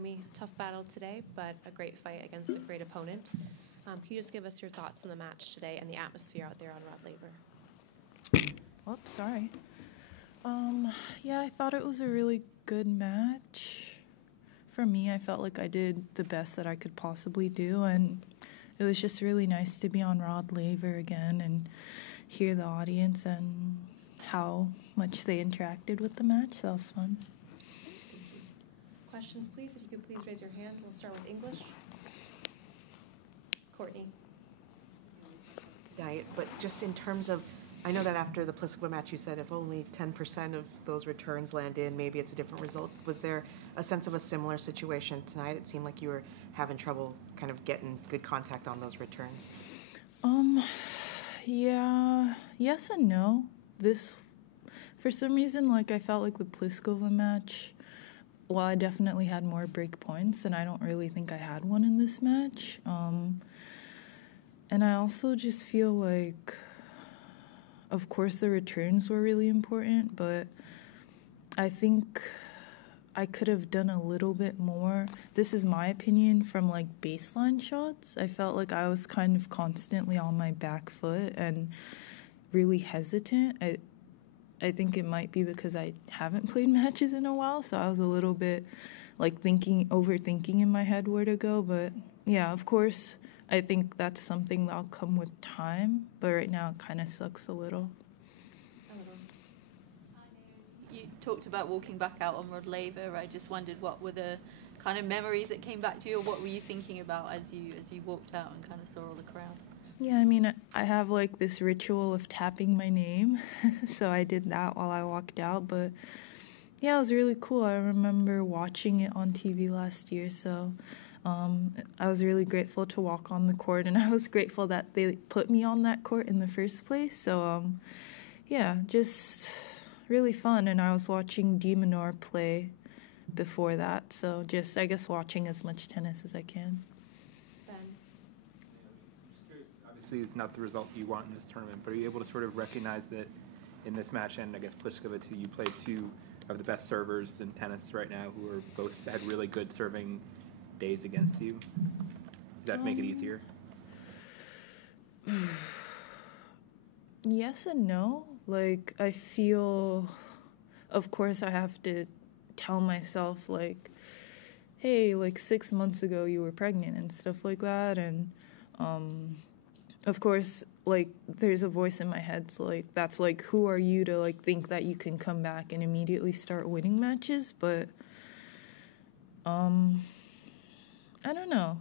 Naomi, tough battle today, but a great fight against a great opponent. Can you just give us your thoughts on the match today and the atmosphere out there on Rod Laver? Oops, sorry. Yeah, I thought it was a really good match. For me, I felt like I did the best that I could possibly do, and it was just really nice to be on Rod Laver again and hear the audience and how much they interacted with the match. That was fun. Questions, please. If you could please raise your hand. We'll start with English. Courtney. Diet, but just in terms of, I know that after the Pliskova match you said if only 10% of those returns land in, maybe it's a different result. Was there a sense of a similar situation tonight? It seemed like you were having trouble kind of getting good contact on those returns. Yeah, yes and no. For some reason, I felt like the Pliskova match, well, I definitely had more break points, and I don't really think I had one in this match. And I also just feel like, of course, the returns were really important, but I think I could have done a little bit more. This is my opinion from, baseline shots. I felt like I was kind of constantly on my back foot and really hesitant. I think it might be because I haven't played matches in a while, so I was a little bit, overthinking in my head where to go. But, yeah, of course, I think that's something that'll come with time, but right now it kind of sucks a little. You talked about walking back out on Rod Laver. I just wondered what were the kind of memories that came back to you, or what were you thinking about as you walked out and kind of saw all the crowd? Yeah, I mean, I have this ritual of tapping my name, so I did that while I walked out. But yeah, it was really cool. I remember watching it on TV last year, so I was really grateful to walk on the court, and I was grateful that they put me on that court in the first place. So yeah, just really fun. And I was watching De Minaur play before that, so just, I guess, watching as much tennis as I can. Obviously, it's not the result you want in this tournament, but are you able to sort of recognize that in this match, and I guess Pliskova too, you played two of the best servers in tennis right now who are both had really good serving days against you? Does that make it easier? Yes and no. I feel, of course, I have to tell myself, hey, 6 months ago you were pregnant and stuff like that. And, of course, there's a voice in my head, so, that's, who are you to, think that you can come back and immediately start winning matches? But, I don't know.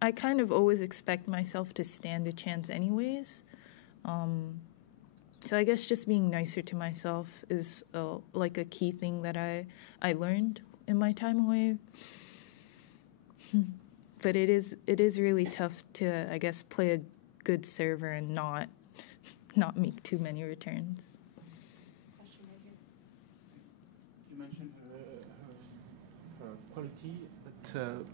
I kind of always expect myself to stand a chance anyways. So I guess just being nicer to myself is a key thing that I learned in my time away. But it is really tough to, I guess, play a good server and not make too many returns. You mentioned her quality, but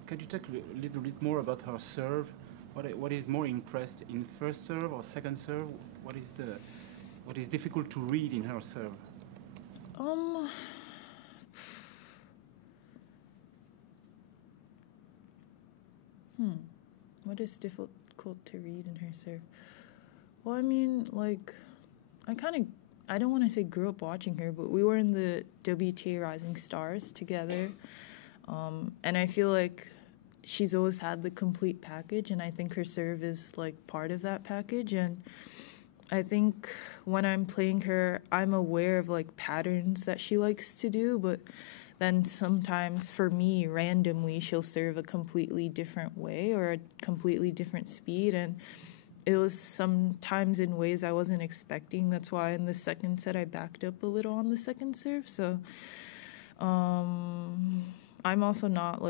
can you talk a little bit more about her serve? What is more impressed in first serve or second serve? What is difficult to read in her serve? What is difficult to read in her serve? Well, I mean, I don't want to say grew up watching her, but we were in the WTA Rising Stars together. And I feel like she's always had the complete package, and I think her serve is, part of that package. And I think when I'm playing her, I'm aware of, patterns that she likes to do, but then sometimes, for me, randomly, she'll serve a completely different way or a completely different speed, and it was sometimes in ways I wasn't expecting. That's why in the second set I backed up a little on the second serve. So I'm also not,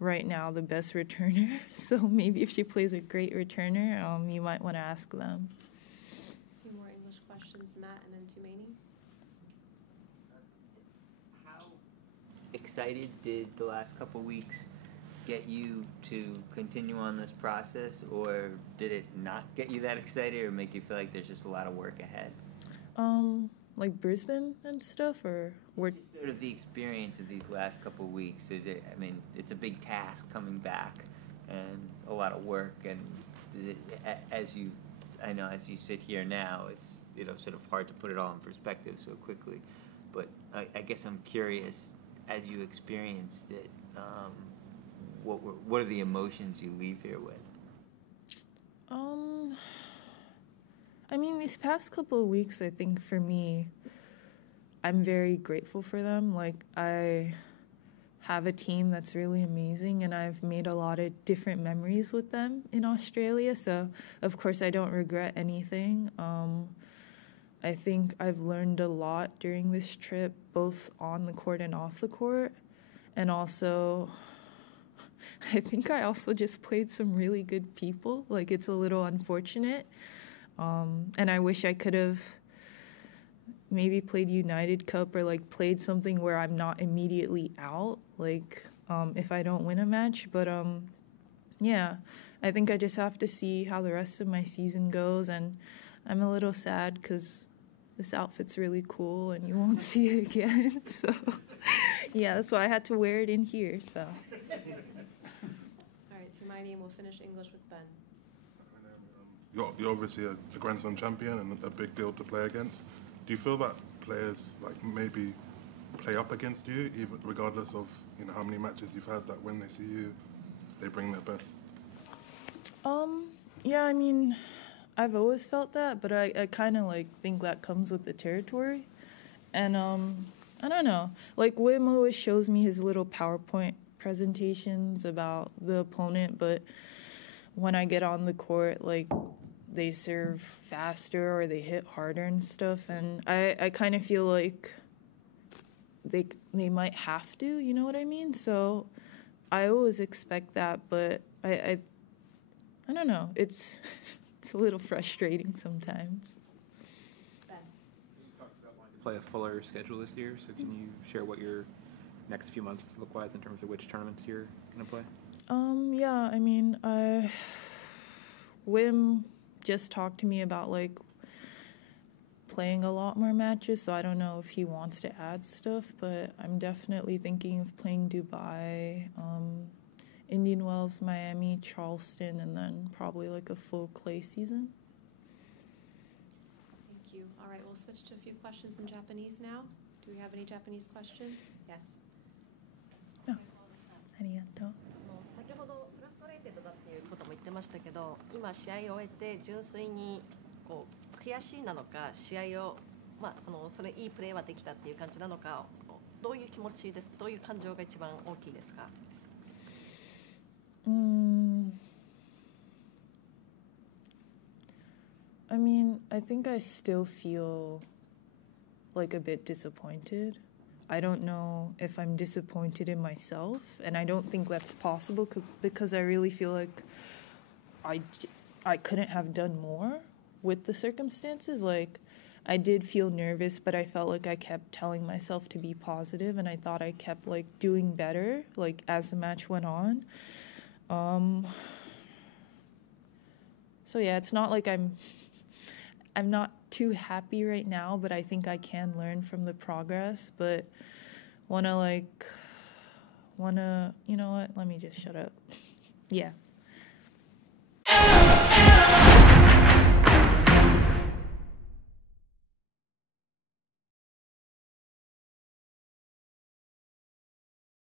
right now the best returner, so maybe if she plays a great returner, you might want to ask them. A few more English questions, Matt, and then Tumaini. How excited did the last couple weeks get you to continue on this process, or did it not get you that excited or make you feel like there's just a lot of work ahead? like Brisbane and stuff, or where? Just sort of the experience of these last couple of weeks. Is it? I mean, it's a big task coming back, and a lot of work. And is it, as you sit here now, it's sort of hard to put it all in perspective so quickly. But I guess I'm curious, as you experienced it, what are the emotions you leave here with? I mean, these past couple of weeks, I think for me, I'm very grateful for them. Like, I have a team that's really amazing, and I've made a lot of different memories with them in Australia. So, of course, I don't regret anything. I think I've learned a lot during this trip, both on the court and off the court. And also, I think I also just played some really good people. Like, it's a little unfortunate. And I wish I could have maybe played United Cup or like played something where I'm not immediately out, like if I don't win a match. But yeah, I think I just have to see how the rest of my season goes. And I'm a little sad because this outfit's really cool and you won't see it again. So yeah, that's why I had to wear it in here. So. All right, Tumaini, we'll finish English with Ben. You're obviously a Grand Slam champion and a big deal to play against. Do you feel that players like maybe play up against you, even regardless of how many matches you've had? That when they see you, they bring their best. Yeah, I mean, I've always felt that, but I kind of like think that comes with the territory, and I don't know. Like Wim always shows me his little PowerPoint presentations about the opponent, but when I get on the court, like, they serve faster or they hit harder and stuff, and I kind of feel like they might have to, you know what I mean? So I always expect that, but I don't know. It's a little frustrating sometimes. Ben. You talked about wanting to play a fuller schedule this year, so can you share what your next few months look like in terms of which tournaments you're going to play? Yeah, I mean, Wim just talked to me about like playing a lot more matches, so I don't know if he wants to add stuff, but I'm definitely thinking of playing Dubai, Indian Wells, Miami, Charleston, and then probably like a full clay season. Thank you. All right, we'll switch to a few questions in Japanese now. Do we have any Japanese questions? Yes. Oh, ありがとう。先ほどフラストレーテッドだっていうことも言ってましたけど、今試合を終えて純粋にこう悔しいなのか、試合をそれいいプレーはできたっていう感じなのか、どういう気持ちです？どういう感情が一番大きいですか？I mean, I think I still feel like a bit disappointed. I don't know if I'm disappointed in myself, and I don't think that's possible because I really feel like I couldn't have done more with the circumstances. Like, I did feel nervous, but I felt like I kept telling myself to be positive, and I thought I kept like doing better like as the match went on. So yeah, it's not like I'm not too happy right now, but I think I can learn from the progress. But wanna, you know what? Let me just shut up. Yeah.